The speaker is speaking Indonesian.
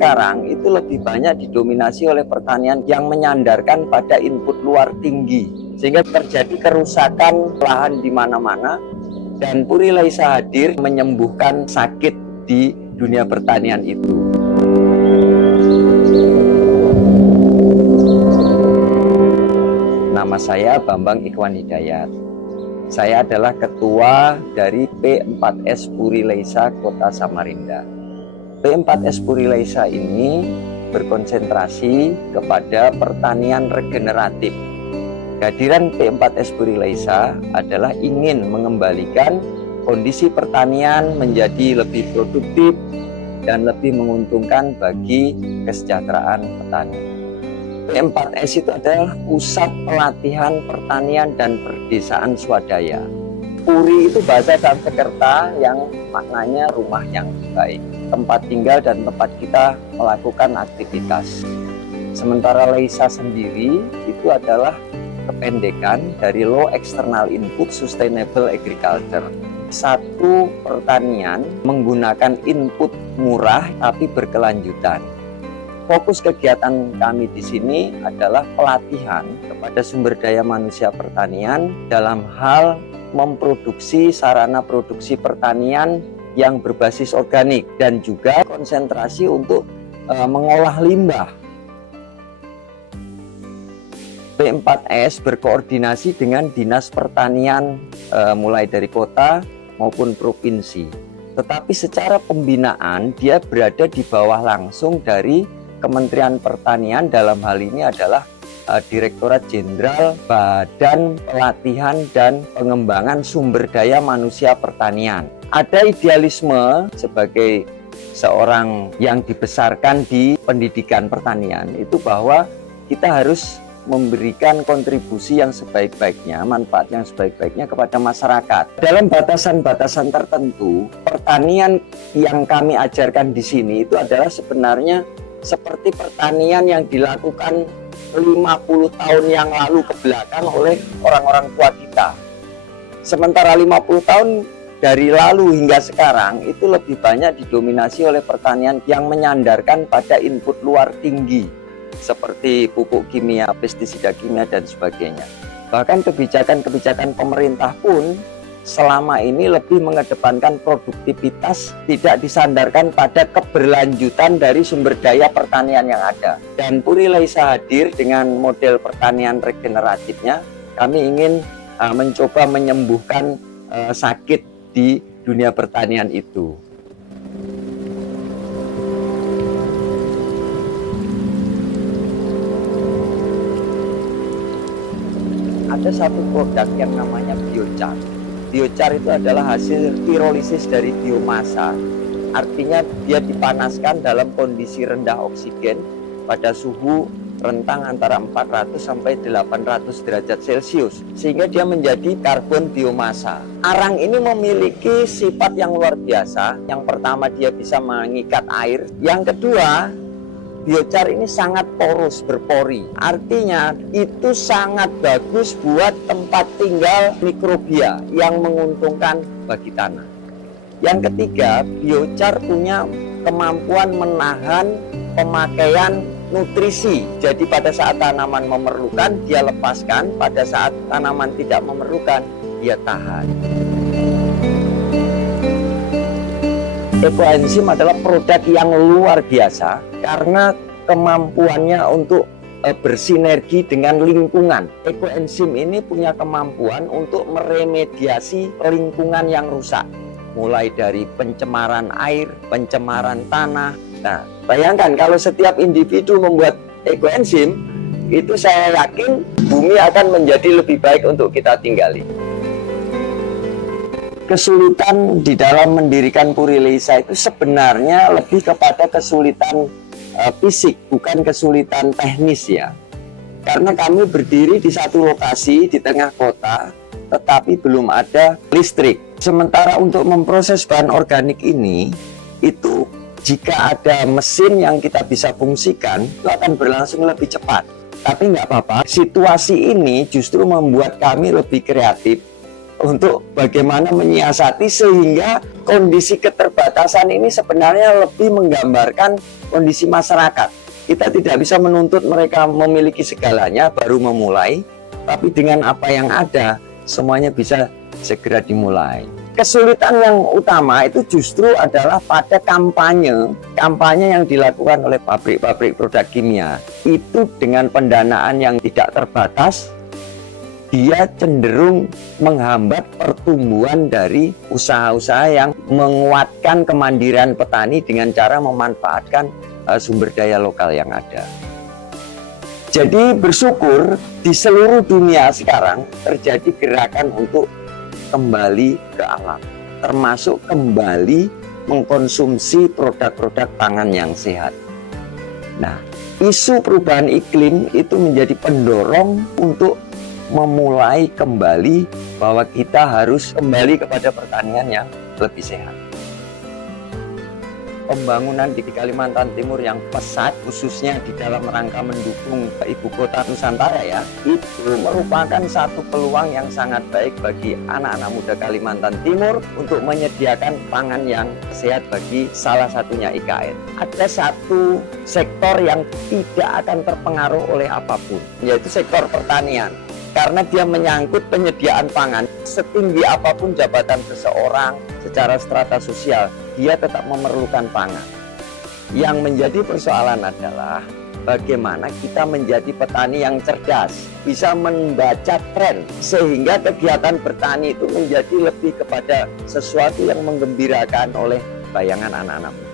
sekarang itu lebih banyak didominasi oleh pertanian yang menyandarkan pada input luar tinggi, sehingga terjadi kerusakan lahan di mana-mana. Dan Puri Laisa hadir menyembuhkan sakit di dunia pertanian itu. Nama saya Bambang Ikhwan Hidayat. Saya adalah ketua dari P4S Puri Laisa Kota Samarinda. P4S Puri Laisa ini berkonsentrasi kepada pertanian regeneratif. Kehadiran P4S Puri Laisa adalah ingin mengembalikan kondisi pertanian menjadi lebih produktif dan lebih menguntungkan bagi kesejahteraan petani. P4S itu adalah pusat pelatihan pertanian dan perdesaan swadaya. Puri itu bahasa Sanskerta yang maknanya rumah yang baik, tempat tinggal dan tempat kita melakukan aktivitas. Sementara Laisa sendiri itu adalah kependekan dari Low External Input Sustainable Agriculture. Satu pertanian menggunakan input murah tapi berkelanjutan. Fokus kegiatan kami di sini adalah pelatihan kepada sumber daya manusia pertanian dalam hal memproduksi sarana produksi pertanian yang berbasis organik dan juga konsentrasi untuk mengolah limbah. P4S berkoordinasi dengan Dinas Pertanian mulai dari kota maupun provinsi. Tetapi secara pembinaan dia berada di bawah langsung dari Kementerian Pertanian, dalam hal ini adalah Direktorat Jenderal Badan Pelatihan dan Pengembangan Sumber Daya Manusia Pertanian. Ada idealisme sebagai seorang yang dibesarkan di pendidikan pertanian itu bahwa kita harus memberikan kontribusi yang sebaik-baiknya, manfaat yang sebaik-baiknya kepada masyarakat. Dalam batasan-batasan tertentu, pertanian yang kami ajarkan di sini itu adalah sebenarnya seperti pertanian yang dilakukan 50 tahun yang lalu ke belakang oleh orang-orang tua kita. Sementara 50 tahun dari lalu hingga sekarang itu lebih banyak didominasi oleh pertanian yang menyandarkan pada input luar tinggi, seperti pupuk kimia, pestisida kimia, dan sebagainya. Bahkan kebijakan-kebijakan pemerintah pun selama ini lebih mengedepankan produktivitas, tidak disandarkan pada keberlanjutan dari sumber daya pertanian yang ada. Dan Puri Laisa hadir dengan model pertanian regeneratifnya. Kami ingin mencoba menyembuhkan sakit di dunia pertanian itu. Ada satu produk yang namanya biochar. Biochar itu adalah hasil pirolisis dari biomasa. Artinya dia dipanaskan dalam kondisi rendah oksigen pada suhu rentang antara 400 sampai 800 derajat Celcius, sehingga dia menjadi karbon biomasa. Arang ini memiliki sifat yang luar biasa. Yang pertama, dia bisa mengikat air. Yang kedua, biochar ini sangat porus, berpori. Artinya itu sangat bagus buat tempat tinggal mikrobia yang menguntungkan bagi tanah. Yang ketiga, biochar punya kemampuan menahan pemakaian nutrisi. Jadi pada saat tanaman memerlukan, dia lepaskan. Pada saat tanaman tidak memerlukan, dia tahan. Ekoenzim adalah produk yang luar biasa karena kemampuannya untuk bersinergi dengan lingkungan. Ekoenzim ini punya kemampuan untuk meremediasi lingkungan yang rusak, mulai dari pencemaran air, pencemaran tanah. Nah, bayangkan kalau setiap individu membuat ekoenzim, itu saya yakin bumi akan menjadi lebih baik untuk kita tinggali. Kesulitan di dalam mendirikan Puri Laisa itu sebenarnya lebih kepada kesulitan fisik, bukan kesulitan teknis ya. Karena kami berdiri di satu lokasi di tengah kota, tetapi belum ada listrik. Sementara untuk memproses bahan organik ini, itu jika ada mesin yang kita bisa fungsikan, itu akan berlangsung lebih cepat. Tapi nggak apa-apa, situasi ini justru membuat kami lebih kreatif untuk bagaimana menyiasati sehingga kondisi keterbatasan ini sebenarnya lebih menggambarkan kondisi masyarakat. Kita tidak bisa menuntut mereka memiliki segalanya baru memulai, tapi dengan apa yang ada semuanya bisa segera dimulai. Kesulitan yang utama itu justru adalah pada kampanye yang dilakukan oleh pabrik-pabrik produk kimia. Itu dengan pendanaan yang tidak terbatas, dia cenderung menghambat pertumbuhan dari usaha-usaha yang menguatkan kemandirian petani dengan cara memanfaatkan sumber daya lokal yang ada. Jadi bersyukur di seluruh dunia sekarang terjadi gerakan untuk kembali ke alam, termasuk kembali mengkonsumsi produk-produk pangan yang sehat. Nah, isu perubahan iklim itu menjadi pendorong untuk memulai kembali bahwa kita harus kembali kepada pertanian yang lebih sehat. Pembangunan di Kalimantan Timur yang pesat, khususnya di dalam rangka mendukung ibu kota Nusantara ya, itu merupakan satu peluang yang sangat baik bagi anak-anak muda Kalimantan Timur untuk menyediakan pangan yang sehat bagi salah satunya IKN. Ada satu sektor yang tidak akan terpengaruh oleh apapun, yaitu sektor pertanian. Karena dia menyangkut penyediaan pangan, setinggi apapun jabatan seseorang secara strata sosial, dia tetap memerlukan pangan. Yang menjadi persoalan adalah bagaimana kita menjadi petani yang cerdas, bisa membaca tren, sehingga kegiatan bertani itu menjadi lebih kepada sesuatu yang menggembirakan oleh bayangan anak-anak.